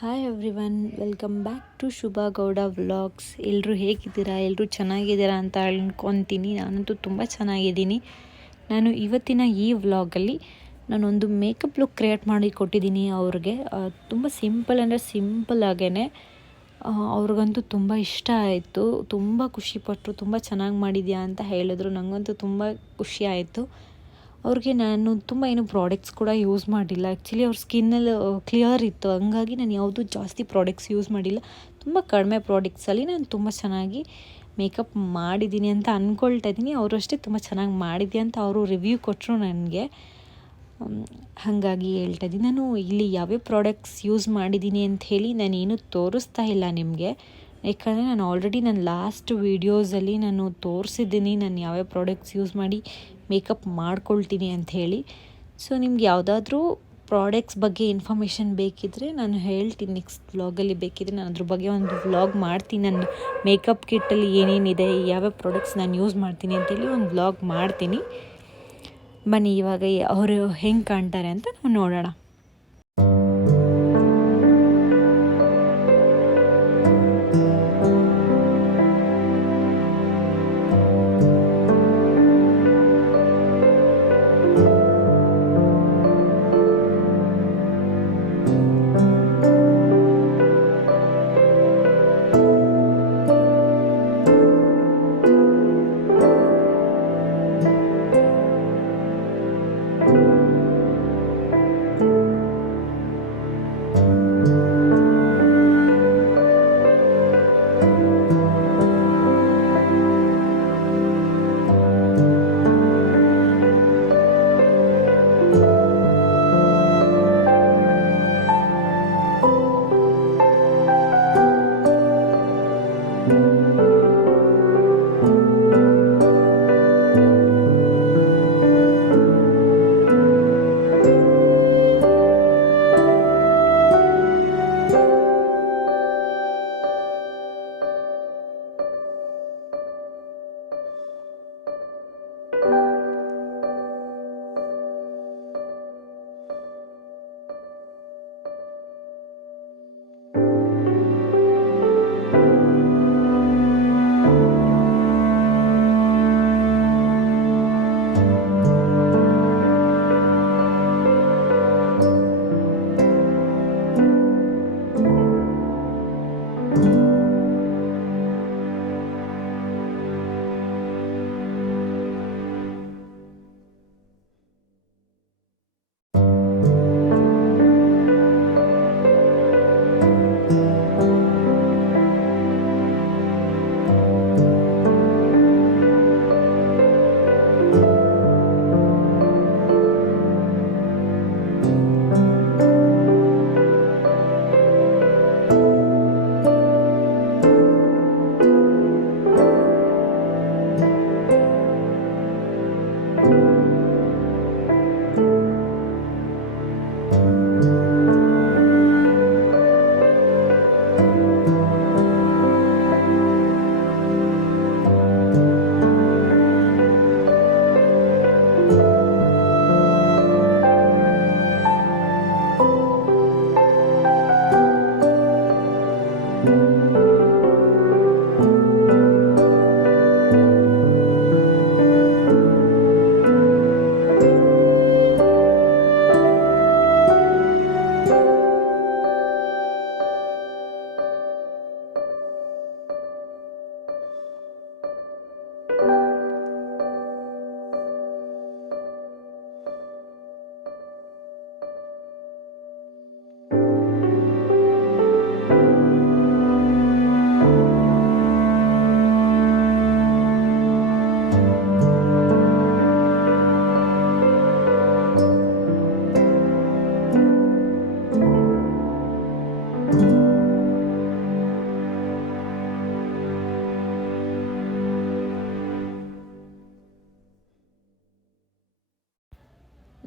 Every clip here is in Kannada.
Hi everyone, welcome back to Shubha Gowda vlogs. ಎಲ್ಲರೂ ಹೇಗಿದ್ದೀರಾ? ಎಲ್ಲರೂ ಚೆನ್ನಾಗಿದ್ದೀರಾ ಅಂತ ಅನ್ಕೊತೀನಿ. ನಾನಂತೂ ತುಂಬ ಚೆನ್ನಾಗಿದ್ದೀನಿ. ನಾನು ಇವತ್ತಿನ ಈ ವ್ಲಾಗಲ್ಲಿ ನಾನೊಂದು ಮೇಕಪ್ ಲುಕ್ ಕ್ರಿಯೇಟ್ ಮಾಡಿ ಕೊಟ್ಟಿದ್ದೀನಿ ಅವ್ರಿಗೆ. ತುಂಬ ಸಿಂಪಲ್ ಅಂದರೆ ಸಿಂಪಲ್ ಆಗೇ ಅವ್ರಿಗಂತೂ ತುಂಬ ಇಷ್ಟ ಆಯಿತು. ತುಂಬ ಖುಷಿಪಟ್ಟರು. ತುಂಬ ಚೆನ್ನಾಗಿ ಮಾಡಿದ್ಯಾ ಅಂತ ಹೇಳಿದ್ರು. ನನಗಂತೂ ತುಂಬ ಖುಷಿ ಆಯಿತು. ಅವ್ರಿಗೆ ನಾನು ತುಂಬ ಏನು ಪ್ರಾಡಕ್ಟ್ಸ್ ಕೂಡ ಯೂಸ್ ಮಾಡಿಲ್ಲ. ಆ್ಯಕ್ಚುಲಿ ಅವ್ರ ಸ್ಕಿನ್ನಲ್ಲಿ ಕ್ಲಿಯರ್ ಇತ್ತು, ಹಂಗಾಗಿ ನಾನು ಯಾವುದೂ ಜಾಸ್ತಿ ಪ್ರಾಡಕ್ಟ್ಸ್ ಯೂಸ್ ಮಾಡಿಲ್ಲ. ತುಂಬ ಕಡಿಮೆ ಪ್ರಾಡಕ್ಟ್ಸಲ್ಲಿ ನಾನು ತುಂಬ ಚೆನ್ನಾಗಿ ಮೇಕಪ್ ಮಾಡಿದ್ದೀನಿ ಅಂತ ಅಂದ್ಕೊಳ್ತಾ ಇದ್ದೀನಿ. ಅವರು ಅಷ್ಟೇ ತುಂಬ ಚೆನ್ನಾಗಿ ಮಾಡಿದ್ದೆ ಅಂತ ಅವರು ರಿವ್ಯೂ ಕೊಟ್ಟರು ನನಗೆ. ಹಾಗಾಗಿ ಹೇಳ್ತಾ ಇದ್ದೀನಿ. ನಾನು ಇಲ್ಲಿ ಯಾವ್ಯಾವ ಪ್ರಾಡಕ್ಟ್ಸ್ ಯೂಸ್ ಮಾಡಿದ್ದೀನಿ ಅಂತ ಹೇಳಿ ನಾನೇನು ತೋರಿಸ್ತಾ ಇಲ್ಲ ನಿಮಗೆ. ಯಾಕಂದರೆ ನಾನು ಆಲ್ರೆಡಿ ನನ್ನ ಲಾಸ್ಟ್ ವೀಡಿಯೋಸಲ್ಲಿ ನಾನು ತೋರಿಸಿದ್ದೀನಿ ನಾನು ಯಾವ್ಯಾವ ಪ್ರಾಡಕ್ಟ್ಸ್ ಯೂಸ್ ಮಾಡಿ ಮೇಕಪ್ ಮಾಡ್ಕೊಳ್ತೀನಿ ಅಂಥೇಳಿ. ಸೊ ನಿಮ್ಗೆ ಯಾವುದಾದ್ರೂ ಪ್ರಾಡಕ್ಟ್ಸ್ ಬಗ್ಗೆ ಇನ್ಫಾರ್ಮೇಷನ್ ಬೇಕಿದ್ದರೆ ನಾನು ಹೇಳ್ತೀನಿ. ನೆಕ್ಸ್ಟ್ ವ್ಲಾಗಲ್ಲಿ ಬೇಕಿದ್ದರೆ ನಾನು ಅದ್ರ ಬಗ್ಗೆ ಒಂದು ವ್ಲಾಗ್ ಮಾಡ್ತೀನಿ. ನನ್ನ ಮೇಕಪ್ ಕಿಟ್ಟಲ್ಲಿ ಏನೇನಿದೆ, ಯಾವ್ಯಾವ ಪ್ರಾಡಕ್ಟ್ಸ್ ನಾನು ಯೂಸ್ ಮಾಡ್ತೀನಿ ಅಂತೇಳಿ ಒಂದು ವ್ಲಾಗ್ ಮಾಡ್ತೀನಿ. ಬನ್ನಿ ಇವಾಗ ಅವರು ಹೆಂಗೆ ಕಾಣ್ತಾರೆ ಅಂತ ನಾವು ನೋಡೋಣ.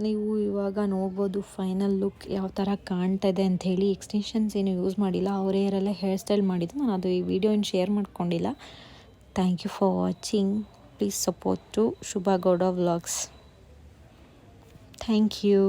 ನೀವು ಇವಾಗ ನೋಡ್ಬೋದು ಫೈನಲ್ ಲುಕ್ ಯಾವ ಥರ ಕಾಣ್ತಾ ಇದೆ ಅಂಥೇಳಿ. ಎಕ್ಸ್ಟೆನ್ಷನ್ಸ್ ಏನು ಯೂಸ್ ಮಾಡಿಲ್ಲ, ಅವರೇ ಯಾರೆಲ್ಲ ಹೇರ್ ಸ್ಟೈಲ್ ಮಾಡಿದ್ದು. ನಾನು ಅದು ಈ ವಿಡಿಯೋ ಏನು ಶೇರ್ ಮಾಡ್ಕೊಂಡಿಲ್ಲ. Thank you for watching. Please support to Shubha Gowda vlogs. Thank you.